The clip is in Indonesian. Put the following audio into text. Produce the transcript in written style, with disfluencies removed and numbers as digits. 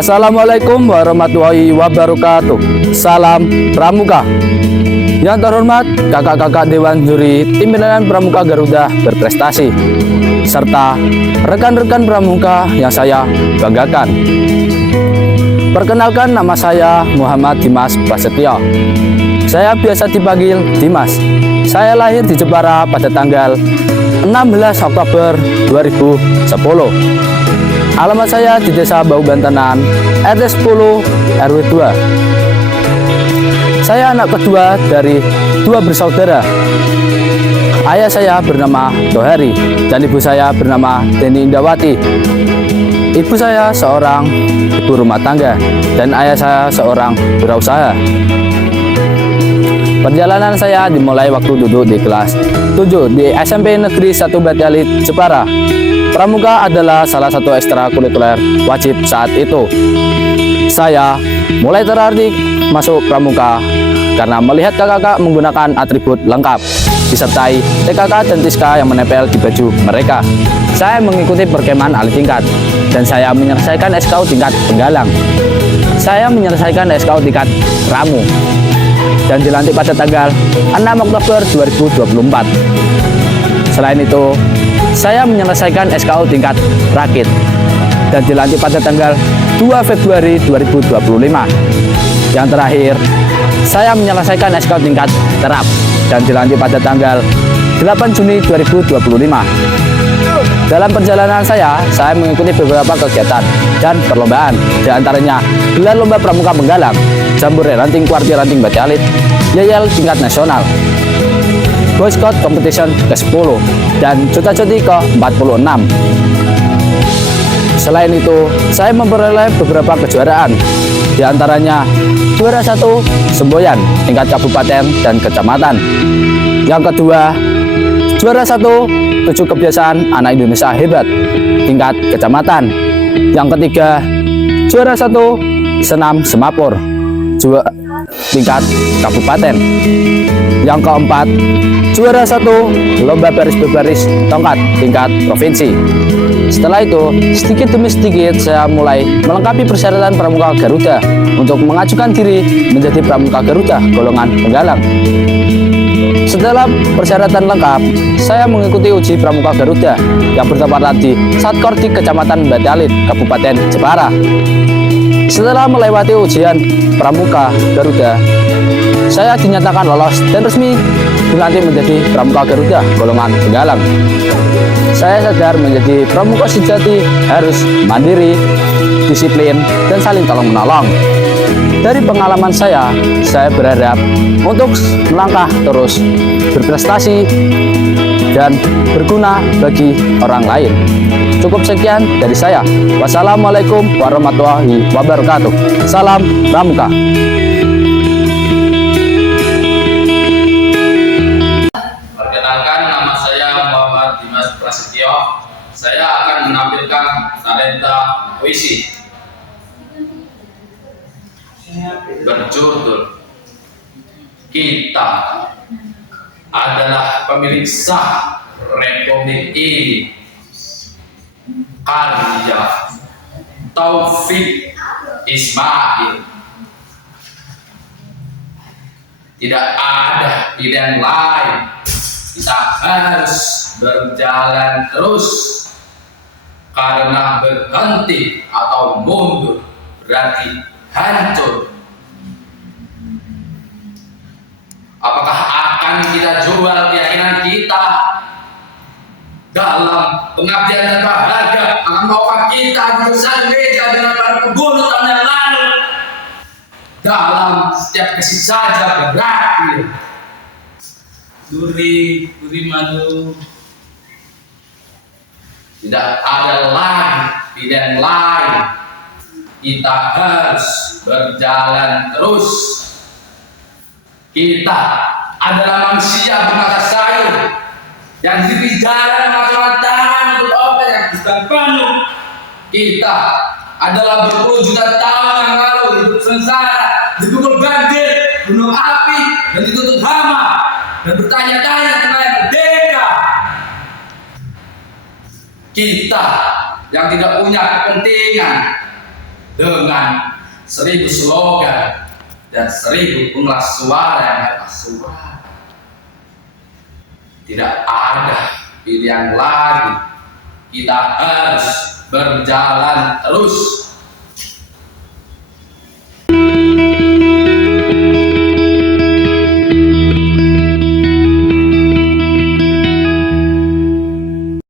Assalamualaikum warahmatullahi wabarakatuh. Salam Pramuka. Yang terhormat kakak-kakak Dewan Juri Tim Pimpinan Pramuka Garuda berprestasi, serta rekan-rekan Pramuka yang saya banggakan. Perkenalkan, nama saya Muhammad Dimas Prasetyo. Saya biasa dipanggil Dimas. Saya lahir di Jepara pada tanggal 16 Oktober 2010. Alamat saya di Desa Bau Bantenan, RT 10 RW 2. Saya anak kedua dari dua bersaudara. Ayah saya bernama Tohari dan ibu saya bernama Deni Indawati. Ibu saya seorang ibu rumah tangga dan ayah saya seorang wirausaha. Perjalanan saya dimulai waktu duduk di kelas 7 di SMP Negeri 1 Batialit, Jepara. Pramuka adalah salah satu ekstrakurikuler wajib saat itu. Saya mulai tertarik masuk Pramuka karena melihat kakak-kakak menggunakan atribut lengkap, disertai TKK dan TISKA yang menempel di baju mereka. Saya mengikuti perkemahan alih tingkat dan saya menyelesaikan SKU tingkat penggalang. Saya menyelesaikan SKU tingkat ramu dan dilantik pada tanggal 6 Oktober 2024. Selain itu, saya menyelesaikan SKU tingkat rakit dan dilantik pada tanggal 2 Februari 2025. Yang terakhir, saya menyelesaikan SKU tingkat terap dan dilantik pada tanggal 8 Juni 2025. Dalam perjalanan saya mengikuti beberapa kegiatan dan perlombaan, di antaranya gelar lomba pramuka penggalang, jambore ranting kuarti ranting Batialit, yel tingkat nasional, Boy Scout Competition ke-10, dan Cuta-Cuti ke-46. Selain itu, saya memperoleh beberapa kejuaraan, di antaranya juara 1 semboyan tingkat kabupaten dan kecamatan. Yang kedua, juara 1 7 kebiasaan anak Indonesia hebat tingkat kecamatan. Yang ketiga, juara 1 senam semapur tingkat kabupaten. Yang keempat, juara 1 lomba baris berbaris tongkat tingkat provinsi. Setelah itu, sedikit demi sedikit saya mulai melengkapi persyaratan Pramuka Garuda untuk mengajukan diri menjadi Pramuka Garuda golongan penggalang. Setelah persyaratan lengkap, saya mengikuti uji Pramuka Garuda yang bertempat di Satkordi Kecamatan Batialit, Kabupaten Jepara. Setelah melewati ujian Pramuka Garuda, saya dinyatakan lolos dan resmi dilantik menjadi Pramuka Garuda golongan penggalang. Saya sadar menjadi pramuka sejati harus mandiri, disiplin, dan saling tolong-menolong. Dari pengalaman saya berharap untuk melangkah terus berprestasi dan berguna bagi orang lain. Cukup sekian dari saya. Wassalamualaikum warahmatullahi wabarakatuh. Salam Pramuka. Perkenalkan, nama saya Muhammad Dimas Prasetyo. Saya akan menampilkan talenta puisi berjudul "Kita adalah pemilik sah Republik ini", karya Taufik Ismail. Tidak ada pilihan lain, kita harus berjalan terus, karena berhenti atau mundur berarti hancur. Apakah akan kita jual keyakinan kita dalam pengabdian dan berharga? Maukah kita berusaha beda dengan para pembunuh tahun yang lalu? Dalam setiap kasih saja berakhir duri madu. Tidak ada lagi pilihan lain, kita harus berjalan terus. Kita adalah manusia bermata sayur yang dipijara mengacungkan tangan untuk apa yang kita penuh. Kita adalah berpuluh juta tahun yang lalu hidup sengsara, dipukul banjir, gunung api, dan ditutup hama, dan bertanya-tanya tentang merdeka. Kita yang tidak punya kepentingan dengan 1000 slogan dan 1000 pengeras suara yang bersuara. Tidak ada pilihan lagi. Kita harus berjalan terus